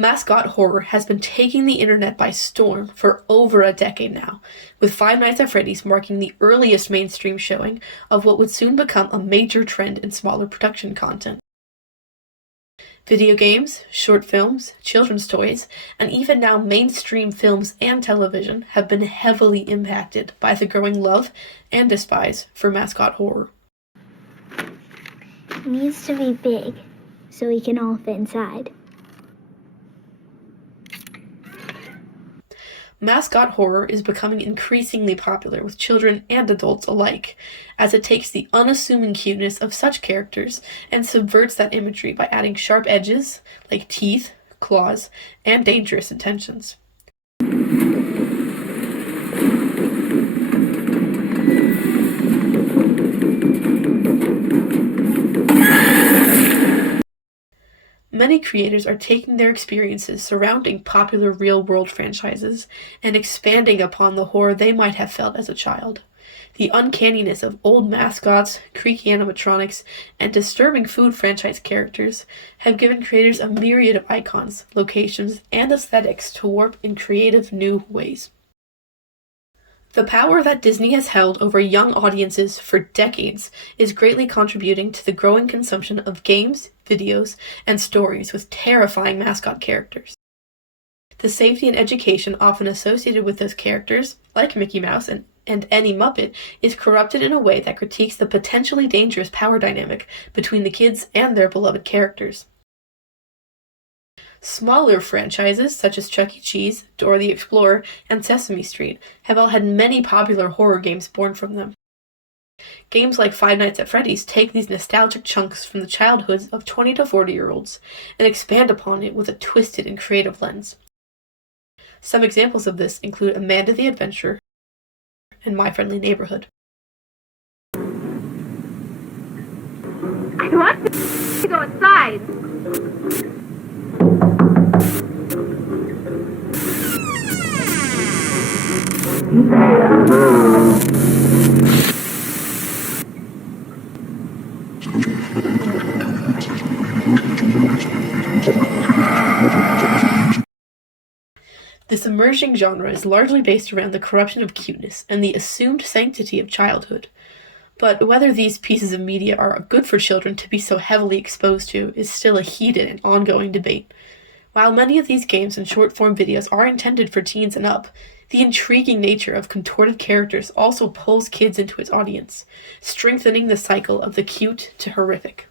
Mascot Horror has been taking the internet by storm for over a decade now, with Five Nights at Freddy's marking the earliest mainstream showing of what would soon become a major trend in smaller production content. Video games, short films, children's toys, and even now mainstream films and television have been heavily impacted by the growing love and despise for Mascot Horror. It needs to be big, so we can all fit inside. Mascot Horror is becoming increasingly popular with children and adults alike, as it takes the unassuming cuteness of such characters and subverts that imagery by adding sharp edges, like teeth, claws, and dangerous intentions. Many creators are taking their experiences surrounding popular real-world franchises and expanding upon the horror they might have felt as a child. The uncanniness of old mascots, creaky animatronics, and disturbing food franchise characters have given creators a myriad of icons, locations, and aesthetics to warp in creative new ways. The power that Disney has held over young audiences for decades is greatly contributing to the growing consumption of games, videos, and stories with terrifying mascot characters. The safety and education often associated with those characters, like Mickey Mouse and any Muppet, is corrupted in a way that critiques the potentially dangerous power dynamic between the kids and their beloved characters. Smaller franchises such as Chuck E. Cheese, Dora the Explorer, and Sesame Street have all had many popular horror games born from them. Games like Five Nights at Freddy's take these nostalgic chunks from the childhoods of 20 to 40-year-olds and expand upon it with a twisted and creative lens. Some examples of this include Amanda the Adventurer and My Friendly Neighborhood. I want to go inside. This emerging genre is largely based around the corruption of cuteness and the assumed sanctity of childhood. But whether these pieces of media are good for children to be so heavily exposed to is still a heated and ongoing debate. While many of these games and short-form videos are intended for teens and up, the intriguing nature of contorted characters also pulls kids into its audience, strengthening the cycle of the cute to horrific.